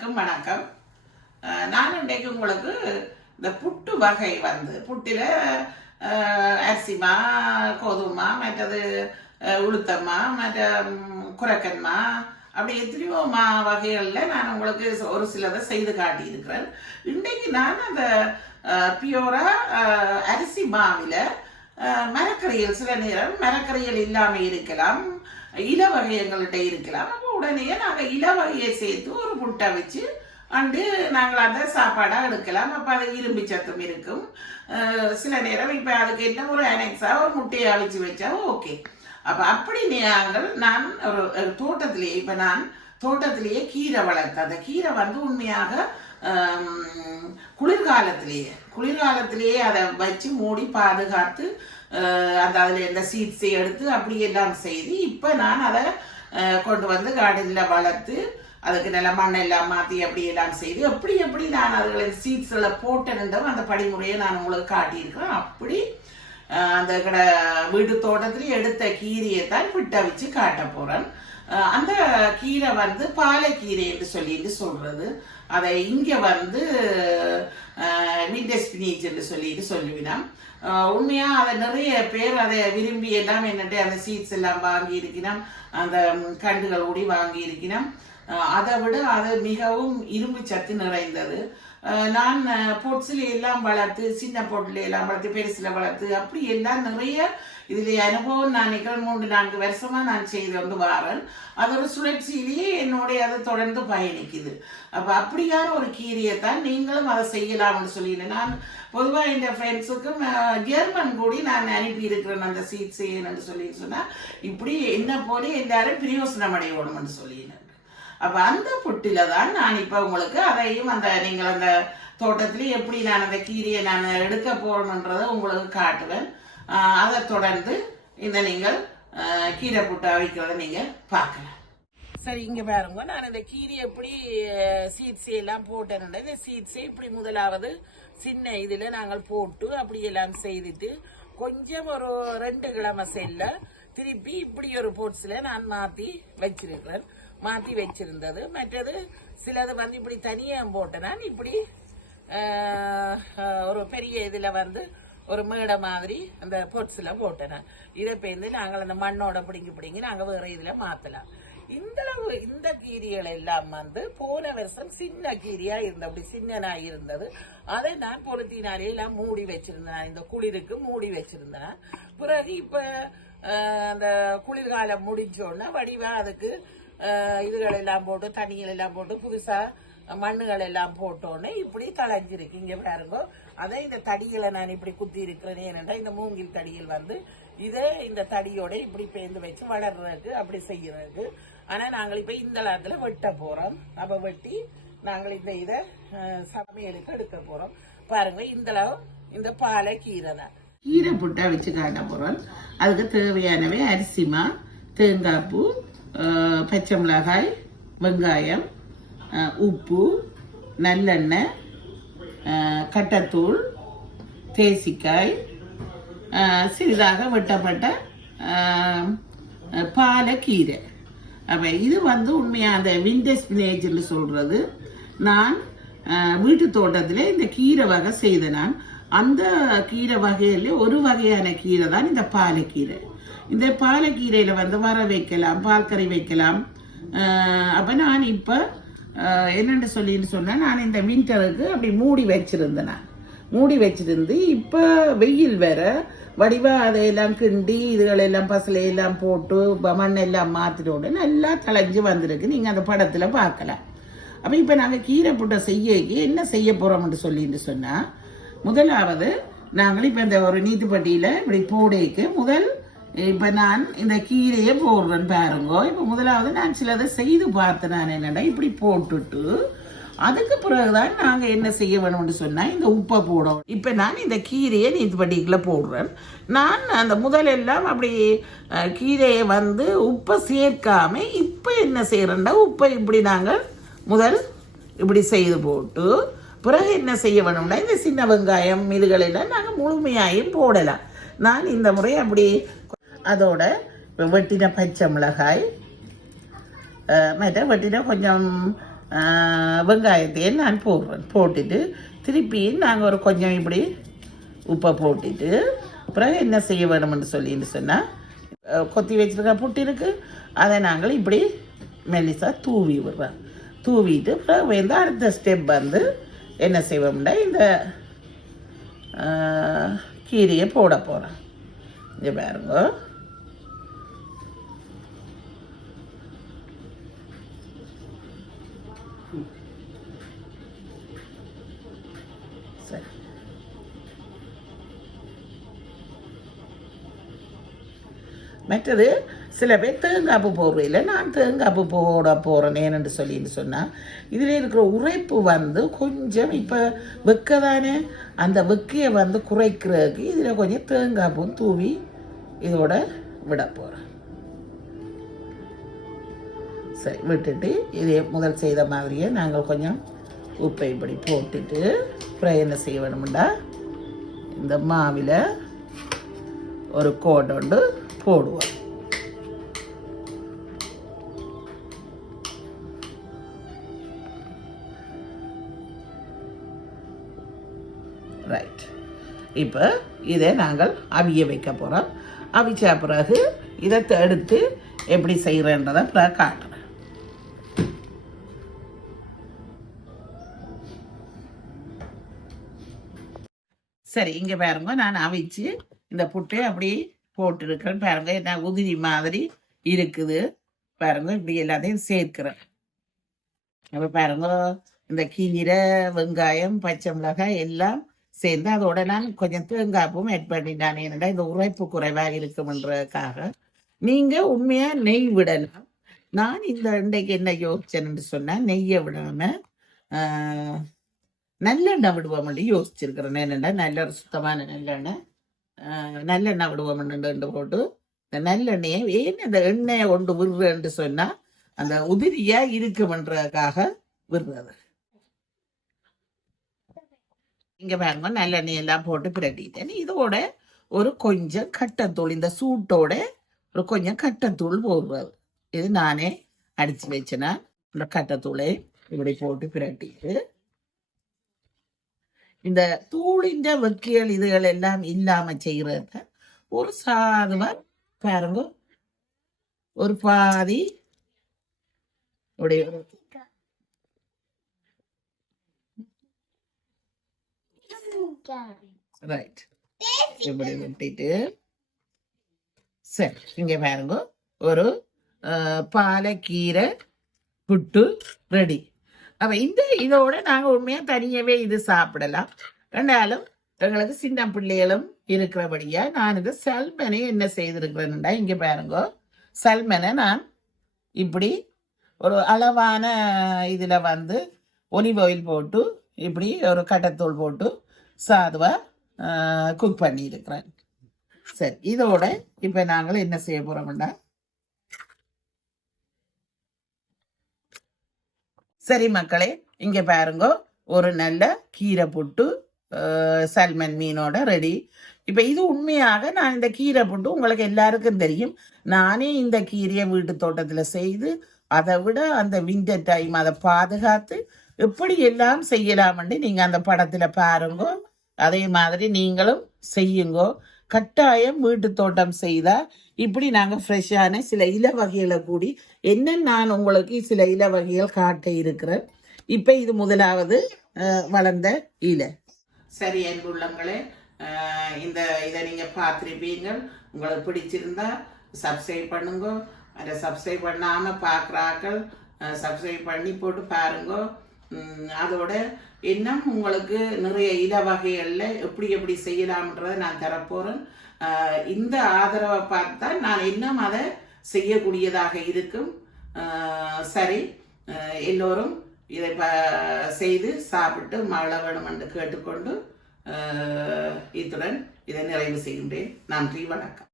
அனைவருக்கும் வணக்கம். நான் இன்றைக்கு உங்களுக்கு இந்த புட்டு வகை புட்டில் அரிசிமா, கோதுமா, மற்றது உளுத்தம்மா, மற்ற குரக்கன்மா, அப்படி எத்தனையோ வகைகளில் நான் உங்களுக்கு ஒரு சிலதை செய்து காட்டியிருக்கிறேன். இன்றைக்கு நான் அந்த பியூரா அரிசி மாவில் மரக்கறிகள், சில நேரம் மரக்கறிகள் இல்லாமல் இருக்கலாம், இல வகை எங்கள்கிட்ட இருக்கலாம். அப்போ உடனே நாங்கள் இல வகையை சேர்த்து ஒரு புட்டை வச்சு அண்டு நாங்கள் அதை சாப்பாடாக எடுக்கலாம். அப்போ அது இரும்பு சத்தம் இருக்கும். சில நேரம் இப்போ அதுக்கு என்ன ஒரு அனெக்ஸாக ஒரு முட்டையை அவிச்சு வச்சா ஓகே. அப்போ அப்படி நான் ஒரு தோட்டத்திலேயே, இப்போ நான் தோட்டத்திலேயே கீரை வளர்த்தேன். அந்த கீரை உண்மையாக குளிர்காலத்திலேயே அதை வச்சு மூடி பாதுகாத்து அந்த அதில் எந்த சீட்ஸை எடுத்து அப்படியெல்லாம் செய்து இப்போ நான் அதை கொண்டு வந்து கார்டனில் வளர்த்து அதுக்கு நல்ல மண்ணெல்லாம் மாற்றி அப்படியெல்லாம் செய்து எப்படி நான் அதுகளின் சீட்ஸில் போட்டேன்னும் அந்த படிமுறையை நான் உங்களுக்கு காட்டியிருக்கிறேன். அப்படி அந்த வீட்டு தோட்டத்திலேயே எடுத்த கீரையை தான் பிட்ட வச்சு காட்ட போகிறேன். அந்த கீரை பாலைக்கீரை என்று சொல்லிட்டு சொல்றது. அதை இங்கே விண்டர் ஸ்பினிச் என்று சொல்லிட்டு சொல்லுவினோம். உண்மையாக அதை நிறைய பேர் அதை விரும்பி எல்லாம் என்னட்டு அந்த சீட்ஸ் எல்லாம் வாங்கி இருக்கணும், அந்த கண்டுகள் ஓடி வாங்கி இருக்கணும். அதை விட அது மிகவும் இரும்பு சத்து நிறைந்தது. நான் பொட்ஸில் எல்லாம் வளர்த்து, சின்ன பொட்டில் எல்லாம் வளர்த்து, பெருசில் வளர்த்து, அப்படி எல்லாம் நிறைய இதில் அனுபவம் நான் 3-4 வருஷமாக நான் செய்து வாரேன். அதோட சுழற்சியிலேயே என்னுடைய அதை தொடர்ந்து பயணிக்குது. அப்போ அப்படியான ஒரு கீரையை தான் நீங்களும் அதை செய்யலாம்னு சொல்லினேன். நான் பொதுவாக இந்த ஃப்ரெண்ட்ஸுக்கும் ஜெர்மன் கூடி நான் அனுப்பி இருக்கிறேன் அந்த சீட்ஸ் செய்யணும்னு சொன்னால் இப்படி என்ன போல எல்லாரும் பிரயோசனம் அடையணும்னு சொல்லினேன். அப்போ அந்த புட்டில தான் நான் இப்போ உங்களுக்கு அதையும் நீங்கள் அந்த தோட்டத்திலேயே எப்படி நான் அந்த கீரையை நான் எடுக்க போகணுன்றதை உங்களுக்கு காட்டுவேன். அதை தொடர்ந்து நீங்கள் கீரை புட்டு அவிக்கிறத நீங்கள் பார்க்கலாம். சரி, இங்கே பாருங்க, நான் இந்த கீரை எப்படி சீட்ஸை எல்லாம் போட்டேன். இந்த சீட்ஸை இப்படி முதலாவது சின்ன இதில் நாங்கள் போட்டு அப்படியெல்லாம் செய்துட்டு கொஞ்சம் ஒரு 2 கிழமை செல்ல திருப்பி இப்படி ஒரு போட்ஸில் நான் மாற்றி வச்சிருந்தது. மற்றது சிலது இப்படி தனியாக போட்டேன். நான் இப்படி ஒரு பெரிய இதில் ஒரு மேடை மாதிரி அந்த பொட்ஸில் போட்டேன். இதை பேர்ந்து நாங்கள் அந்த மண்ணோட பிடிங்கி நாங்கள் வேற இதில் மாற்றலாம். இந்த கீரைகள் எல்லாம் போன வருஷம் சின்ன கீரையா அப்படி சின்னனா இருந்தது. அதை நான் பொலித்தீனாலே எல்லாம் மூடி வச்சிருந்தேன். இந்த குளிருக்கு மூடி வச்சிருந்தேன். பிறகு இப்ப அந்த குளிர்காலம் முடிஞ்சோன்னா வடிவா அதுக்கு இதுகள் எல்லாம் போட்டு, தண்ணிகள் எல்லாம் போட்டு, புதுசா மண்ணுகள் எல்லாம் போட்டோன்னே இப்படி தளைஞ்சிருக்கு. இங்க பாருங்க, அதை இந்த தடிகளை நான் இப்படி குத்தி இருக்கிறேன். ஏனென்றா இந்த மூங்கில் தடிகள் இதை இந்த தடியோட இப்படி பேர்ந்து வச்சு வளர்றதுக்கு அப்படி செய்யறதுக்கு. ஆனா நாங்கள் இப்ப இந்த நேரத்துல வெட்ட போறோம். அப்ப வெட்டி நாங்கள் இதை சமையலுக்கு எடுக்க போறோம். பாருங்க, இந்த பாலை கீரை தான் கீரை புட்டா வச்சு காட்ட போறோம். அதுக்கு தேவையானவை அரிசிமா, தேங்காய் பூ, பச்சை மிளகாய், வெங்காயம், உப்பு, நல்லெண்ணெய், கட்டத்தூள், தேசிக்காய், சிறிதாக வெட்டப்பட்ட பாலக்கீரை. அப்போ இது உண்மையாக அந்த விண்டர் ஸ்பினேஜ்னு சொல்கிறது. நான் வீட்டு தோட்டத்தில் இந்த கீரை வகை செய்தேன். நான் அந்த கீரை வகையில் ஒரு வகையான கீரை தான் இந்த பாலக்கீரை. இந்த பாலக்கீரையில் வர வைக்கலாம், பால் கறி வைக்கலாம். அப்போ நான் இப்போ என்னென்னு சொன்னால், நான் இந்த விண்டருக்கு அப்படி மூடி வச்சிருந்தேன். மூடி வச்சிருந்து இப்போ வெயில் வேற வடிவா அதையெல்லாம் கிண்டி இதுகளெல்லாம் பசலையெல்லாம் போட்டு மண்ணெல்லாம் மாற்றிட்டோட நல்லா தளைஞ்சு வந்திருக்கு. நீங்கள் அந்த படத்தில் பார்க்கலாம். அப்போ இப்போ நாங்கள் கீரை புட்டை என்ன செய்ய போகிறோம்னு சொல்லிட்டு சொன்னால், முதலாவது நாங்கள் இப்போ இந்த ஒரு நீத்துப்பட்டியில் இப்படி போடைக்கு இப்போ நான் இந்த கீரையை போடுறேன் பாருங்க. இப்போ முதலாவது நான் சிலதை செய்து பார்த்தேன். நான் என்னடா இப்படி போட்டுட்டு அதுக்கு பிறகுதான் நாங்கள் என்ன செய்ய வேணும்னு சொன்னால் இந்த உப்பை போடும். இப்போ நான் இந்த கீரையை நீத்துப்பட்டிக்குள்ள போடுறேன். நான் அந்த முதலெல்லாம் அப்படி கீரையை உப்பை சேர்க்காம இப்போ என்ன செய்கிறேன்டா, உப்பை இப்படி நாங்கள் இப்படி செய்து போட்டு பிறகு என்ன செய்ய வேணும்னா இந்த சின்ன வெங்காயம் இதுகளெல்லாம் நாங்கள் முழுமையாயும் போடலாம். நான் இந்த முறை அப்படி அதோட வெட்டின பச்சை மிளகாய், மற்ற வெட்டின கொஞ்சம் வெங்காயத்தையும் நான் போடுறேன். போட்டுட்டு திருப்பி நாங்கள் ஒரு கொஞ்சம் இப்படி உப்பை போட்டுட்டு அப்புறம் என்ன செய்ய வேணும்னு சொல்லின்னு சொன்னால் கொத்தி வச்சுருக்க புட்டு இருக்குது, அதை நாங்கள் இப்படி மெல்லிசாக தூவி விடுறோம். தூவிட்டு அப்புறம் வந்து அடுத்த ஸ்டெப் வந்து என்ன செய்வோம்னா இந்த கீரையை போட போகிறோம். இங்கே பாருங்க, சரி. மற்றது சில பேர் தேங்காய்ப்பு போடுறதில்லை, நான் தேங்காய்ப்பு போட போகிறேன் ஏன்னு சொல்லின்னு சொன்னால் இதில் இருக்கிற உரைப்பு வந்து கொஞ்சம் இப்போ வெக்க தானே, அந்த வெக்கையை வந்து குறைக்கிறதுக்கு இதில் கொஞ்சம் தேங்காய்ப்பும் தூவி இதோட விட போகிறேன். சரி, விட்டுட்டு இதே முதல் செய்த மாதிரியே நாங்கள் கொஞ்சம் உப்பை இப்படி போட்டுட்டு அப்புறம் என்ன செய்ய வேணும்டா இந்த மாவில் ஒரு கோடொண்டு போடுவோம். ரைட், இப்போ இதை நாங்கள் அவிய வைக்க போகிறோம். அவிச்ச பிறகு இதை எடுத்து எப்படி செய்கிறேன்றதை அப்புறம் காட்டுறேன். சரி, இங்கே பாருங்க, நான் அவிச்சு இந்த புட்டை அப்படி போட்டுருக்கிறேன். பாருங்க, என்ன உதிரி மாதிரி இருக்குது பாருங்க. இப்படி எல்லாத்தையும் சேர்க்கிறேன். அப்போ பாருங்க, இந்த கீரை, வெங்காயம், பச்சை மிளகாய் எல்லாம் சேர்ந்து அதோட நான் கொஞ்சம் தேங்காய்ப்பும் ஆட் பண்ணிட்டானே, என்னடா இந்த உரைப்பு குறைவாக இருக்கும்ன்றதுக்காக. நீங்கள் உண்மையாக நெய் விடலாம். நான் இந்த இன்றைக்கு என்ன யோசிச்சேன்னு சொன்னால் நெய்யை விடாமல் நல்லெண்ணெய் விடுவோம்னு யோசிச்சிருக்கிறேன். என்னென்னா நல்ல ஒரு சுத்தமான நல்லெண்ணெய் விடுவோம்னு போட்டு இந்த நல்லெண்ணெயை ஏன் இந்த எண்ணெயை கொண்டு விடுறேன்னு சொன்னால் அந்த உதிரியாக இருக்குமன்றதுக்காக விடுறது. இங்கே பாருங்க, நல்லெண்ணெய் எல்லாம் போட்டு பிரட்டிட்டேன். இதோட ஒரு கொஞ்சம் கட்டத்தூள், இந்த சூட்டோட ஒரு கொஞ்சம் கட்டத்தூள் போடுறது. இது நானே அடித்து வச்சேன்னா இந்த கட்டத்தூளை இப்படி போட்டு பிரட்டிட்டு இந்த தூளின்ற வெக்கியல் இதுகள் எல்லாம் இல்லாம செய்யறத ஒரு சாதுவா பாருங்க, ஒரு பாதி ரைட் இப்படி விட்டுட்டு சரி, இங்க பாருங்க, ஒரு பாலக்கீரை புட்டு ரெடி. அப்போ இதோட நாங்கள் உண்மையாக தனியாகவே இது சாப்பிடலாம். ரெண்டாலும் எங்களுக்கு சின்ன பிள்ளைகளும் இருக்கிறபடியா நான் இது சல்மனை என்ன செய்திருக்கிறேன்டா இங்கே பாருங்க, சல்மனை நான் இப்படி ஒரு அளவான இதில் வந்து ஒலிவ் ஆயில் போட்டு இப்படி ஒரு கட்டத்தூள் போட்டு சாதுவாக குக் பண்ணியிருக்கிறேன். சரி, இதோட இப்போ நாங்கள் என்ன செய்ய போகிறோம்டா, சரி மக்களே, இங்கே பாருங்க, ஒரு நல்ல கீரை புட்டு சல்மன் மீனோட ரெடி. இப்போ இது உண்மையாக நான் இந்த கீரை புட்டு உங்களுக்கு எல்லாருக்கும் தெரியும். நானே இந்த கீரையை வீட்டு தோட்டத்தில் செய்து அதை விட அந்த விண்டர் டைம் அதை பாதுகாத்து எப்படி எல்லாம் செய்யலாம்னு நீங்கள் அந்த படத்தில் பாருங்கோ. அதே மாதிரி நீங்களும் செய்யுங்கோ. கட்டாயம் வீட்டு தோட்டம் செய்தால் இப்படி நாங்கள் ஃப்ரெஷ்ஷான சில இல வகைகளை கூடி என்ன நான் உங்களுக்கு சில இல வகைகள் காட்ட இருக்கிறேன். இப்போ இது முதலாவது வளர்ந்த இலை. சரி அன்புள்ளங்களே, இதை நீங்கள் பார்த்துருப்பீங்கள். உங்களுக்கு பிடிச்சிருந்தா சப்ஸ்கிரைப் பண்ணுங்க. அதை சப்ஸ்கிரைப் பண்ணாமல் பார்க்குறாக்கள் சப்ஸ்கிரைப் பண்ணி போட்டு பாருங்க. அதோட இன்னும் உங்களுக்கு நிறைய இல வகைகளில் எப்படி எப்படி செய்யலாம்ன்றதை நான் தரப்போகிறேன். இந்த ஆதரவை பார்த்தா நான் இன்னும் அதை செய்யக்கூடியதாக இருக்கும். சரி, எல்லோரும் இதை செய்து சாப்பிட்டு மழை வேணும் என்று கேட்டுக்கொண்டு இத்துடன் இதை நிறைவு செய்கின்றேன். நன்றி, வணக்கம்.